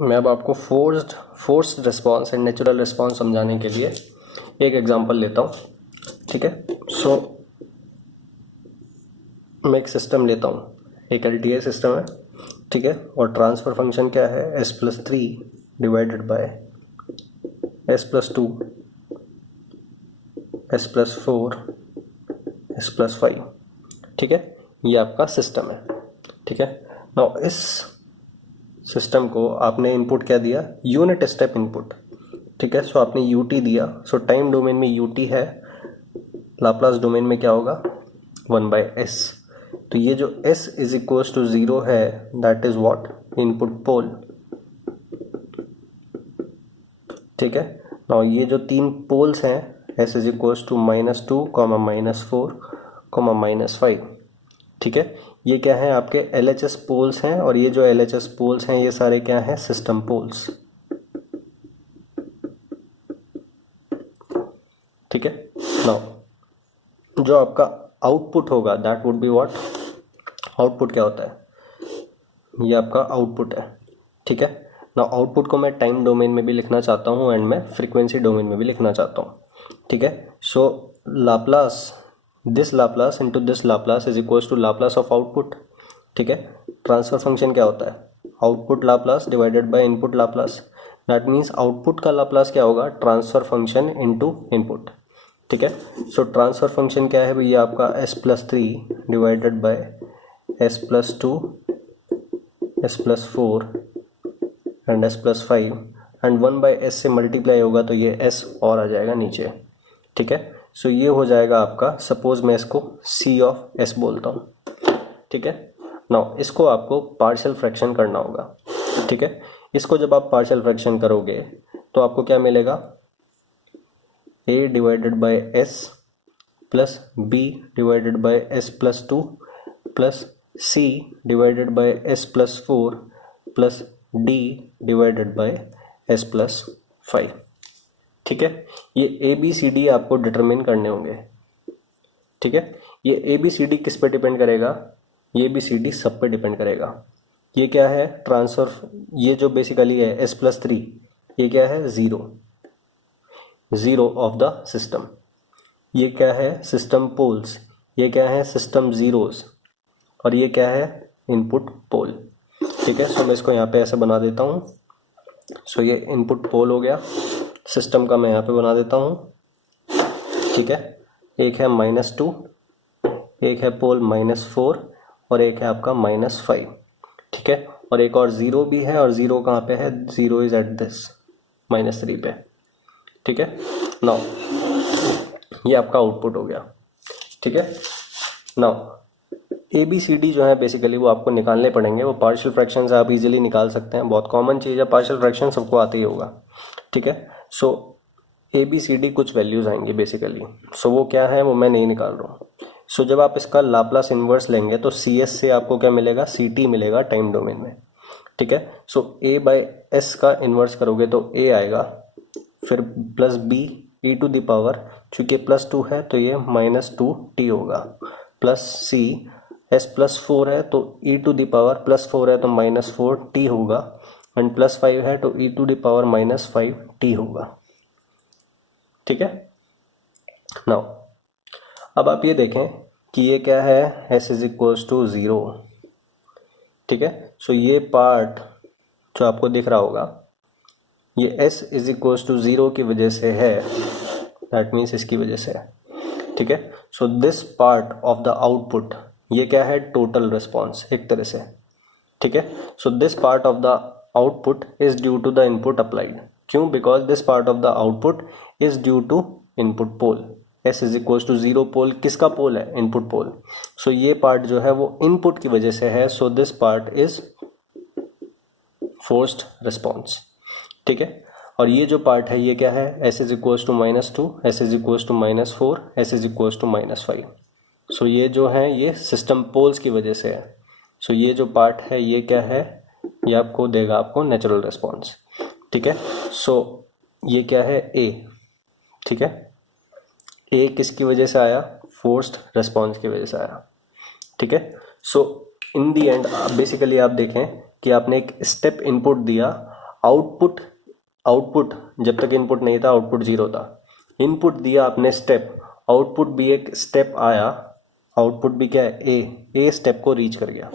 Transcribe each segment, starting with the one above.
मैं अब आपको forced response and natural response समझाने के लिए एक एग्जांपल लेता हूँ, ठीक है। मैं एक सिस्टम लेता हूँ, एक LTI सिस्टम है, ठीक है, और ट्रांसफ़र फंक्शन क्या है, s+3 divided by s+2 s+4 s+5, ठीक है। ये आपका सिस्टम है, ठीक है। नाउ इस सिस्टम को आपने इनपुट क्या दिया, यूनिट स्टेप इनपुट, ठीक है। सो आपने ut दिया, सो टाइम डोमेन में ut है, लाप्लास डोमेन में क्या होगा 1/s। तो ये जो s इज इक्वल्स टू 0 है, दैट इज व्हाट, इनपुट पोल, ठीक है। नाउ ये जो तीन पोल्स हैं, s इज इक्वल्स टू -2, -4, -5, ठीक है। ये क्या है, आपके LHS पोल्स हैं, और ये जो LHS पोल्स हैं ये सारे क्या हैं, सिस्टम पोल्स, ठीक है। नाउ जो आपका आउटपुट होगा that would be what, output क्या होता है, ये आपका आउटपुट है, ठीक है। नाउ आउटपुट को मैं टाइम डोमेन में भी लिखना चाहता हूँ एंड मैं फ्रीक्वेंसी डोमेन में भी लिखना चाहता हूँ, ठीक है। So Laplace, this Laplace into this Laplace is equals to Laplace of output, ठीक है। ट्रांसफर फंक्शन क्या होता है, output Laplace divided by input Laplace, that means output का लाप्लास क्या होगा, ट्रांसफर फंक्शन इनटू इनपुट, ठीक है। सो ट्रांसफर फंक्शन क्या है भैया, आपका s+3 divided by s+2 s+4 and s+5 and 1/s से मल्टीप्लाई होगा तो ये s और आ जाएगा नीचे, ठीक है। सो ये हो जाएगा आपका, सपोज मैं इसको c ऑफ s बोलता हूँ, ठीक है। नाउ इसको आपको पार्शियल फ्रैक्शन करना होगा, ठीक है। इसको जब आप पार्शियल फ्रैक्शन करोगे तो आपको क्या मिलेगा, a divided by s plus b divided by s+2 plus c divided by s+4 plus d divided by s+5, ठीक है। ये ABCD आपको डिटरमिन करने होंगे, ठीक है। ये ABCD किस पे डिपेंड करेगा, ये ABCD सब पे डिपेंड करेगा। ये क्या है, ट्रांसफर, ये जो बेसिकली है s+3, ये क्या है, ज़ीरो ऑफ द सिस्टम, ये क्या है, सिस्टम पोल्स, ये क्या है, सिस्टम ज़ीरोज़, और ये क्या है, इनपुट पोल, ठीक है। सो मैं इसको यहाँ पे ऐसे बना देता हूँ। सो ये इनपुट पोल हो गया, सिस्टम का मैं यहाँ पे बना देता हूँ, ठीक है। एक है -2, एक है पोल -4 और एक है आपका -5, ठीक है। और एक और ज़ीरो भी है, और ज़ीरो कहाँ पे है, ज़ीरो इज एट दिस -3 पे, ठीक है। नाउ ये आपका आउटपुट हो गया, ठीक है। नाउ ABCD जो है बेसिकली वो आपको निकालने पड़ेंगे, वो पार्शियल फ्रैक्शन आप इजीली निकाल सकते हैं, बहुत कॉमन चीज़ है, पार्शियल फ्रैक्शन सबको आते ही होगा, ठीक है। सो ABCD कुछ वैल्यूज़ आएंगी बेसिकली, सो वो क्या है वो मैं नहीं निकाल रहा हूँ। सो जब आप इसका लाप्लास इन्वर्स लेंगे तो CS से आपको क्या मिलेगा, CT मिलेगा टाइम डोमेन में, ठीक है। सो A/S का इन्वर्स करोगे तो A आएगा, फिर प्लस B e⁻, चूँकि +2 है तो ये -2t होगा, प्लस C s+4 है तो e⁻+4 है तो -4t होगा, एंड +5 है तो e⁻−5t होगा, ठीक है। नाउ अब आप ये देखें कि ये क्या है, s इज इक्वल्स टू 0, ठीक है। सो ये पार्ट जो आपको दिख रहा होगा, ये s इज इक्वल्स टू 0 की वजह से है, दैट मीन्स इसकी वजह से है, ठीक है। So this part of the output, ये क्या है, टोटल रिस्पॉन्स एक तरह से, ठीक है। So this part of the output is due to the input applied, क्यों, because this part of the output is due to input pole, s is equals to 0 pole, किसका पोल है, input पोल। सो ये part जो है वो input की वजह से है, so this part is forced response, ठीक है। और ये जो पार्ट है ये क्या है, s is equals to -2, s is equals to -4, s is equals to -5। So ये जो है ये सिस्टम पोल्स की वजह से है। सो ये जो पार्ट है ये क्या है, ये आपको देगा आपको नेचुरल रिस्पॉन्स, ठीक है। सो ये क्या है, A, ठीक है। A किसकी वजह से आया, फोर्स्ड रिस्पॉन्स की वजह से आया, ठीक है। सो इन दी एंड बेसिकली आप देखें कि आपने एक स्टेप इनपुट दिया, आउटपुट आउटपुट जब तक इनपुट नहीं था आउटपुट 0 था, इनपुट दिया आपने स्टेप, आउटपुट भी एक स्टेप आया, आउटपुट भी क्या है ए स्टेप को रीच कर गया,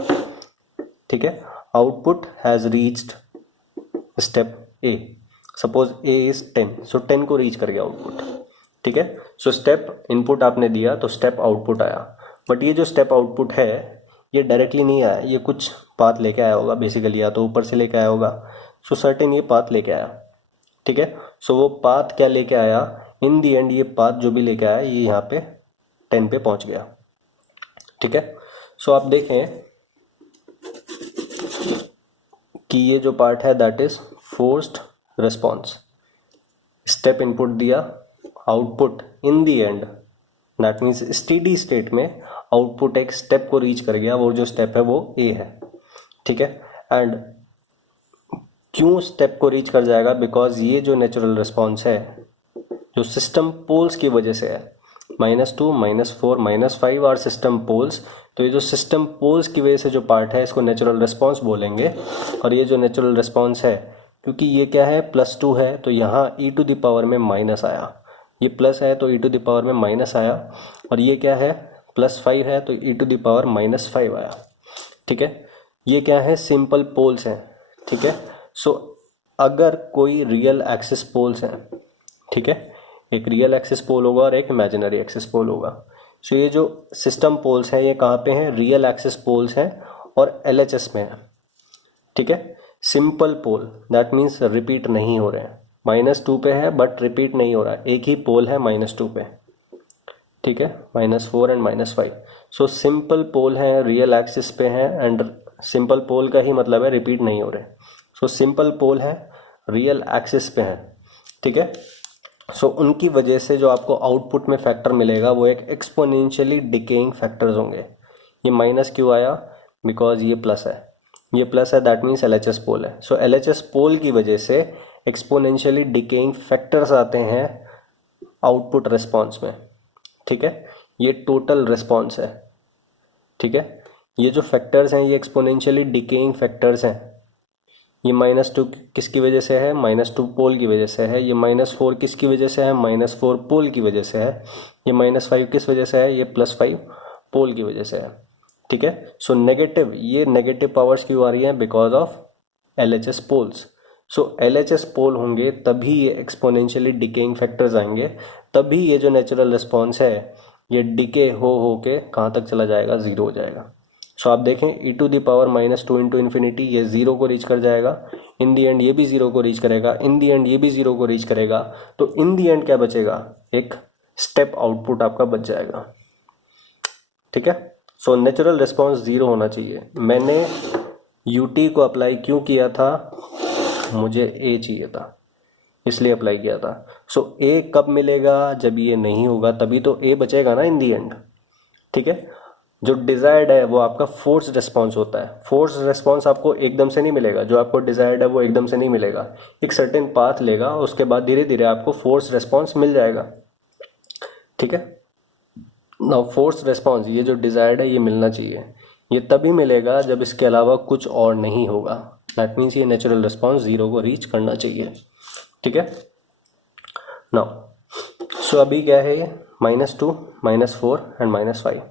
ठीक है, output has reached step A, suppose A is 10, सो 10 को रीच कर गया आउटपुट, ठीक है। सो स्टेप इनपुट आपने दिया तो स्टेप आउटपुट आया, बट ये जो स्टेप आउटपुट है ये डायरेक्टली नहीं आया, ये कुछ पाथ लेके आया होगा बेसिकली, या तो ऊपर से लेके आया होगा, सो सर्टेन ये पाथ लेके आया, ठीक है। सो वो पाथ क्या लेके आया, इन दी एंड ये पाथ जो भी लेके आया ये यहाँ पे 10 पे पहुंच गया, ठीक है। सो आप देखें कि ये जो पार्ट है that is forced response, step input दिया, output in the end that means steady state में आउटपुट एक स्टेप को रीच कर गया, वो जो स्टेप है वो ए है, ठीक है। एंड क्यों स्टेप को रीच कर जाएगा, बिकॉज ये जो नेचुरल रिस्पॉन्स है जो सिस्टम पोल्स की वजह से है, -2 -4 -5 आर सिस्टम पोल्स, तो ये जो सिस्टम पोल्स की वजह से जो पार्ट है इसको नेचुरल रिस्पॉन्स बोलेंगे। और ये जो नेचुरल रिस्पॉन्स है क्योंकि ये क्या है +2 है तो यहाँ e⁻ में माइनस आया, ये प्लस है तो e⁻ में माइनस आया, और ये क्या है +5 है तो e⁻⁻5 आया, ठीक है। ये क्या है सिंपल पोल्स हैं, ठीक है। सो अगर कोई रियल एक्सिस पोल्स हैं, ठीक है, एक रियल एक्सिस पोल होगा और एक इमेजिनरी एक्सिस पोल होगा। सो ये जो सिस्टम पोल्स हैं ये कहाँ पे हैं, रियल एक्सिस पोल्स हैं और LHS में है, ठीक है। Simple pole that means repeat नहीं हो रहे हैं, -2 पे है बट रिपीट नहीं हो रहा है, एक ही पोल है -2 पे, ठीक है, -4 एंड -5। सो सिंपल पोल है, रियल एक्सिस पे है, एंड सिंपल पोल का ही मतलब है रिपीट नहीं हो रहे। सो सिंपल पोल है, रियल एक्सिस पे है, ठीक है। सो उनकी वजह से जो आपको आउटपुट में फैक्टर मिलेगा वो एक एक्सपोनेंशियली डिकेइंग फैक्टर्स होंगे। ये माइनस क्यों आया, बिकॉज ये प्लस है, ये प्लस है दैट मीन्स LHS पोल है। सो LHS पोल की वजह से एक्सपोनेंशियली डिकेइंग फैक्टर्स आते हैं आउटपुट रिस्पॉन्स में, ठीक है। ये टोटल रिस्पॉन्स है, ठीक है। ये जो फैक्टर्स हैं ये एक्सपोनेंशियली डिकेइंग फैक्टर्स हैं। ये -2 किसकी वजह से है, -2 पोल की वजह से है। ये -4 किसकी वजह से है, -4 पोल की वजह से है। ये -5 किस वजह से है, ये +5 पोल की वजह से है, ठीक है। सो नेगेटिव, ये नेगेटिव पावर्स क्यों आ रही हैं, बिकॉज ऑफ LHS पोल्स। सो LHS पोल होंगे तभी ये एक्सपोनेंशियली डिकेइंग फैक्टर्स आएंगे, तभी ये जो नेचुरल रिस्पॉन्स है ये डिके हो के कहाँ तक चला जाएगा, 0 हो जाएगा। सो आप देखें e⁻² इंटू इन्फिनिटी ये 0 को रीच कर जाएगा, इन दी एंड ये भी 0 को रीच करेगा, इन दी एंड ये भी 0 को रीच करेगा, तो इन दी एंड क्या बचेगा, एक स्टेप आउटपुट आपका बच जाएगा, ठीक है। सो नेचुरल रिस्पॉन्स 0 होना चाहिए। मैंने UT को अप्लाई क्यों किया था, मुझे A चाहिए था इसलिए अप्लाई किया था। सो A कब मिलेगा, जब ये नहीं होगा तभी तो A बचेगा ना इन दी एंड, ठीक है। जो डिजायर्ड है वो आपका फोर्स रिस्पॉन्स होता है। फोर्स रिस्पॉन्स आपको एकदम से नहीं मिलेगा, जो आपको डिजायर्ड है वो एकदम से नहीं मिलेगा, एक सर्टेन पाथ लेगा, उसके बाद धीरे धीरे आपको फोर्स रिस्पॉन्स मिल जाएगा, ठीक है। नाउ फोर्स रिस्पॉन्स ये जो डिजायर्ड है ये मिलना चाहिए, ये तभी मिलेगा जब इसके अलावा कुछ और नहीं होगा, दैट मीन्स ये नेचुरल रिस्पॉन्स 0 को रीच करना चाहिए, ठीक है। नाउ सो अभी क्या है ये -2 -4 एंड -5।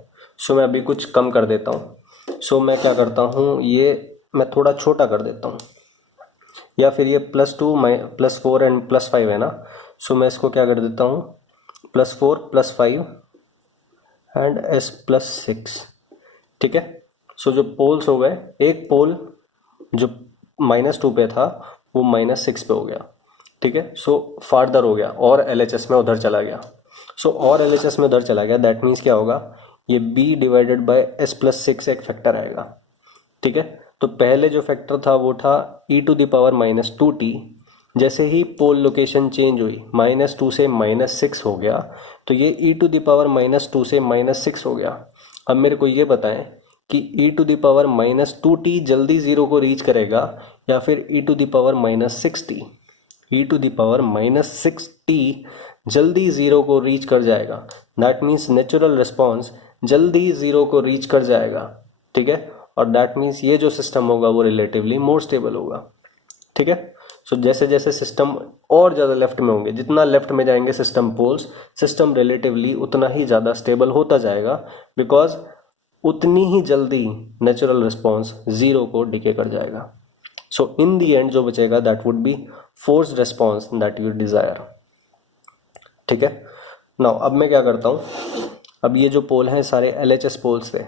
सो मैं अभी कुछ कम कर देता हूँ। सो मैं क्या करता हूँ, ये मैं थोड़ा छोटा कर देता हूँ, या फिर ये +2 +4 एंड +5 है ना, सो मैं इसको क्या कर देता हूँ +4 +5 एंड S+6, ठीक है। सो जो पोल्स हो गए, एक पोल जो -2 पे था वो -6 पे हो गया, ठीक है। सो फार्दर हो गया और LHS में उधर चला गया। सो और LHS में उधर चला गया, दैट मीन्स क्या होगा, ये B/S+6 एक फैक्टर आएगा, ठीक है। तो पहले जो फैक्टर था वो था e⁻²t, जैसे ही पोल लोकेशन चेंज हुई -2 से -6 हो गया, तो ये e⁻² से -6 हो गया। अब मेरे को ये बताएं कि e⁻²t जल्दी 0 को रीच करेगा या फिर e⁻⁻6t। e⁻⁻6t जल्दी 0 को रीच कर जाएगा, दैट मीन्स नेचुरल रिस्पॉन्स जल्दी 0 को रीच कर जाएगा, ठीक है। और दैट मीन्स ये जो सिस्टम होगा वो रिलेटिवली मोर स्टेबल होगा। ठीक है। सो जैसे जैसे सिस्टम और ज़्यादा लेफ्ट में होंगे, जितना लेफ्ट में जाएंगे सिस्टम पोल्स, सिस्टम रिलेटिवली उतना ही ज़्यादा स्टेबल होता जाएगा, बिकॉज उतनी ही जल्दी नेचुरल रिस्पॉन्स ज़ीरो को डिके कर जाएगा। सो इन दी एंड जो बचेगा that would be forced response that you desire. ठीक है। नाउ अब मैं क्या करता हूँ, अब ये जो पोल हैं सारे LHS पोल्स थे,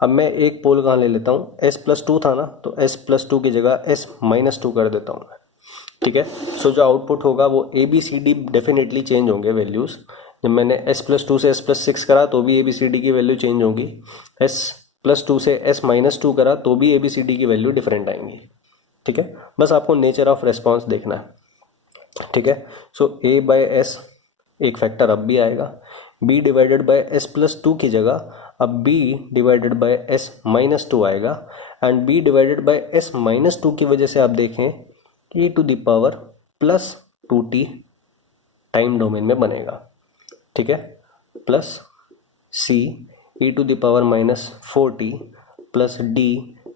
अब मैं एक पोल कहाँ ले लेता हूँ, S+2 था ना, तो S+2 की जगह S-2 कर देता हूँ। ठीक है। सो जो आउटपुट होगा वो ABCD डेफिनेटली चेंज होंगे वैल्यूज़। जब मैंने S+2 से S+6 करा तो भी ABCD की वैल्यू चेंज होगी, S+2 से S-2 करा तो भी ABCD की वैल्यू डिफरेंट आएंगी। ठीक है। बस आपको नेचर ऑफ रेस्पॉन्स देखना है। ठीक है। सो A/S एक फैक्टर अब भी आएगा, B डिवाइडेड बाय S+2 की जगह अब B डिवाइडेड बाय S-2 आएगा, and B divided by S-2 की वजह से आप देखें e⁻+2t टाइम डोमेन में बनेगा। ठीक है। Plus C e⁻⁻4t plus D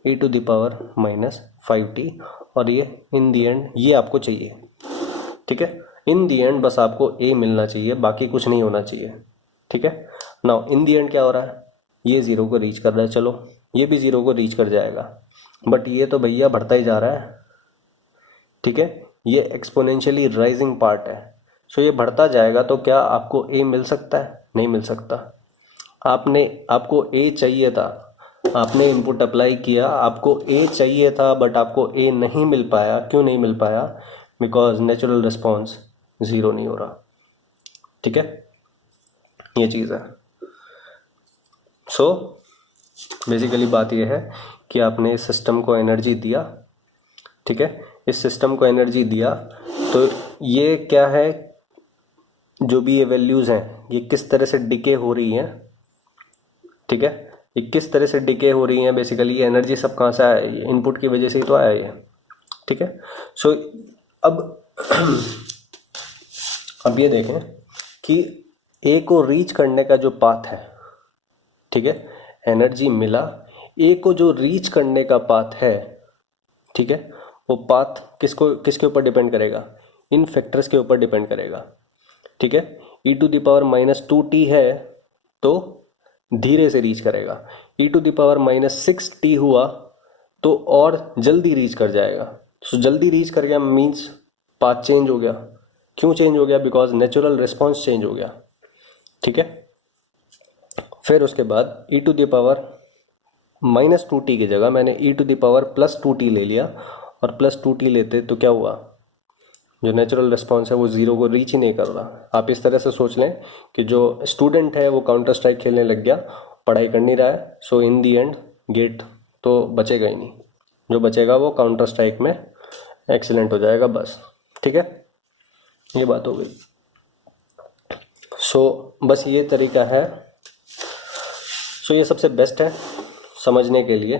e⁻⁻5t, और ये इन दी एंड ये आपको चाहिए। ठीक है। इन दी एंड बस आपको A मिलना चाहिए, बाकी कुछ नहीं होना चाहिए। ठीक है। नाउ इन दी एंड क्या हो रहा है, ये 0 को रीच कर रहा है, चलो ये भी 0 को रीच कर जाएगा, बट ये तो भैया बढ़ता ही जा रहा है। ठीक है। ये एक्सपोनेंशियली राइजिंग पार्ट है। सो ये बढ़ता जाएगा, तो क्या आपको A मिल सकता है? नहीं मिल सकता। आपको A चाहिए था, आपने इनपुट अप्लाई किया, आपको A चाहिए था, बट आपको A नहीं मिल पाया। क्यों नहीं मिल पाया? बिकॉज नेचुरल रिस्पॉन्स 0 नहीं हो रहा। ठीक है, ये चीज़ है। सो बेसिकली बात यह है कि आपने इस सिस्टम को एनर्जी दिया। ठीक है, इस सिस्टम को एनर्जी दिया, तो ये क्या है, जो भी ये वैल्यूज़ हैं ये किस तरह से डिके हो रही हैं। ठीक है, ये किस तरह से डिके हो रही हैं, बेसिकली ये एनर्जी सब कहाँ से आया है, इनपुट की वजह से ही तो आया है। ठीक है। सो अब ये देखें कि ए को रीच करने का जो पाथ है, ठीक है, एनर्जी मिला, ए को जो रीच करने का पाथ है, ठीक है, वो पाथ किसके ऊपर डिपेंड करेगा? इन फैक्टर्स के ऊपर डिपेंड करेगा। ठीक है, e⁻⁻2t है तो धीरे से रीच करेगा, e⁻⁻6t हुआ तो और जल्दी रीच कर जाएगा। सो जल्दी रीच कर गया मीन्स पाथ चेंज हो गया। क्यों चेंज हो गया? बिकॉज नेचुरल रिस्पॉन्स चेंज हो गया। ठीक है, फिर उसके बाद e⁻⁻2t की जगह मैंने e⁻+2t ले लिया, और +2t लेते तो क्या हुआ, जो नेचुरल रिस्पॉन्स है वो 0 को रीच ही नहीं कर रहा। आप इस तरह से सोच लें कि जो स्टूडेंट है वो काउंटर स्ट्राइक खेलने लग गया, पढ़ाई कर नहीं रहा है, सो इन दी एंड गेट तो बचेगा ही नहीं, जो बचेगा वो काउंटर स्ट्राइक में एक्सीलेंट हो जाएगा बस। ठीक है, ये बात हो गई। सो बस ये तरीका है। सो ये सबसे बेस्ट है समझने के लिए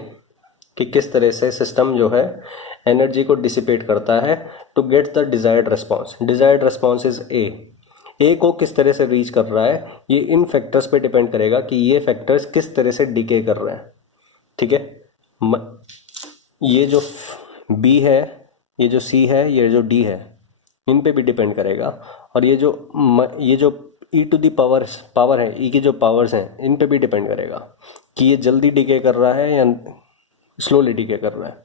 कि किस तरह से सिस्टम जो है एनर्जी को डिसिपेट करता है to get the desired response. Desired response is a को किस तरह से रीच कर रहा है, ये इन फैक्टर्स पे डिपेंड करेगा कि ये फैक्टर्स किस तरह से डिके कर रहे हैं। ठीक है, ये जो बी है, ये जो सी है, ये जो डी है, इन पे भी डिपेंड करेगा, और ये जो ई टू दी पावर है, ई की जो पावर्स हैं इन पे भी डिपेंड करेगा कि ये जल्दी डिके कर रहा है या स्लोली डिके कर रहा है।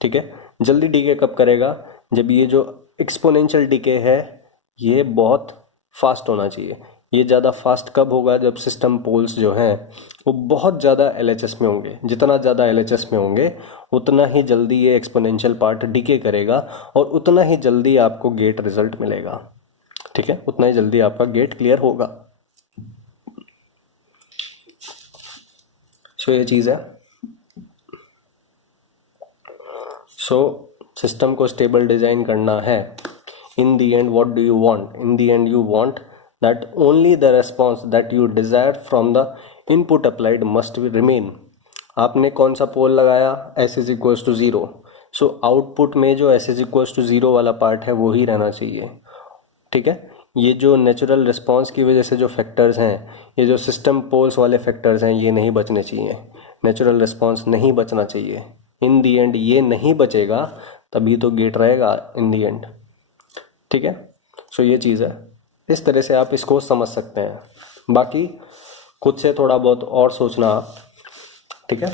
ठीक है, जल्दी डिके कब करेगा? जब ये जो एक्सपोनेंशियल डिके है ये बहुत फास्ट होना चाहिए। ये ज़्यादा फास्ट कब होगा? जब सिस्टम पोल्स जो हैं वो बहुत ज़्यादा LHS में होंगे। जितना ज़्यादा LHS में होंगे उतना ही जल्दी ये एक्सपोनेंशियल पार्ट डिके करेगा, और उतना ही जल्दी आपको गेट रिजल्ट मिलेगा। ठीक है, उतना ही जल्दी आपका गेट क्लियर होगा। सो ये चीज़ है। सो सिस्टम को स्टेबल डिज़ाइन करना है। In the end what do you want? In the end you want that only the response that you desire from the input applied must remain. आपने कौन सा पोल लगाया? S is equals to 0। So output में जो S is equals to 0 वाला part है वो ही रहना चाहिए। ठीक है, ये जो नेचुरल रिस्पॉन्स की वजह से जो फैक्टर्स हैं, ये जो सिस्टम पोल्स वाले फैक्टर्स हैं, ये नहीं बचने चाहिए। नेचुरल रिस्पॉन्स नहीं बचना चाहिए। इन दी एंड ये नहीं बचेगा तभी तो गेट रहेगा इन दी एंड। ठीक है, सो ये चीज़ है, इस तरह से आप इसको समझ सकते हैं। बाकी खुद से थोड़ा बहुत और सोचना आप। ठीक है,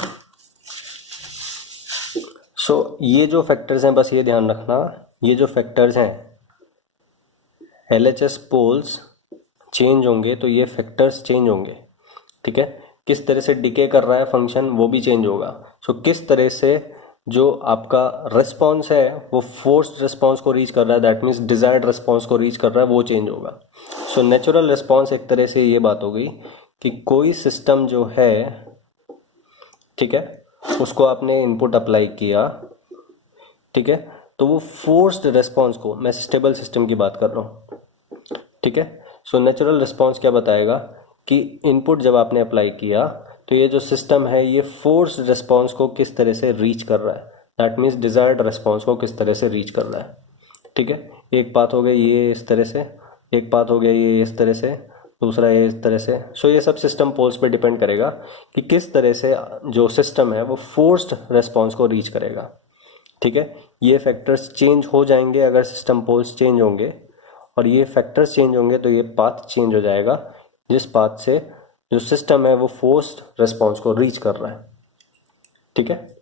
सो ये जो फैक्टर्स हैं बस ये ध्यान रखना, ये जो फैक्टर्स हैं LHS पोल्स चेंज होंगे तो ये फैक्टर्स चेंज होंगे। ठीक है, किस तरह से डिके कर रहा है फंक्शन वो भी चेंज होगा। सो किस तरह से जो आपका रिस्पॉन्स है वो फोर्स्ड रिस्पॉन्स को रीच कर रहा है, दैट मीन्स डिजायर्ड रिस्पॉन्स को रीच कर रहा है, वो चेंज होगा। सो नेचुरल रिस्पॉन्स एक तरह से ये बात हो गई कि कोई सिस्टम जो है, ठीक है, उसको आपने इनपुट अप्लाई किया, ठीक है, तो वो फोर्स्ड रिस्पॉन्स को, मैं स्टेबल सिस्टम की बात कर रहा हूँ। ठीक है, सो नेचुरल रिस्पॉन्स क्या बताएगा कि इनपुट जब आपने अप्लाई किया तो ये जो सिस्टम है ये फोर्स्ड रिस्पॉन्स को किस तरह से रीच कर रहा है, दैट मीन्स डिजायर्ड रिस्पॉन्स को किस तरह से रीच कर रहा है। ठीक है, एक बात हो गई ये इस तरह से, एक बात हो गया ये इस तरह से, दूसरा ये इस तरह से। सो ये सब सिस्टम पोल्स पे डिपेंड करेगा कि किस तरह से जो सिस्टम है वो फोर्स्ड रिस्पॉन्स को रीच करेगा। ठीक है, ये फैक्टर्स चेंज हो जाएंगे अगर सिस्टम पोल्स चेंज होंगे, और ये फैक्टर्स चेंज होंगे तो ये पाथ चेंज हो जाएगा जिस पाथ से जो सिस्टम है वो फोर्स्ड रिस्पॉन्स को रीच कर रहा है। ठीक है।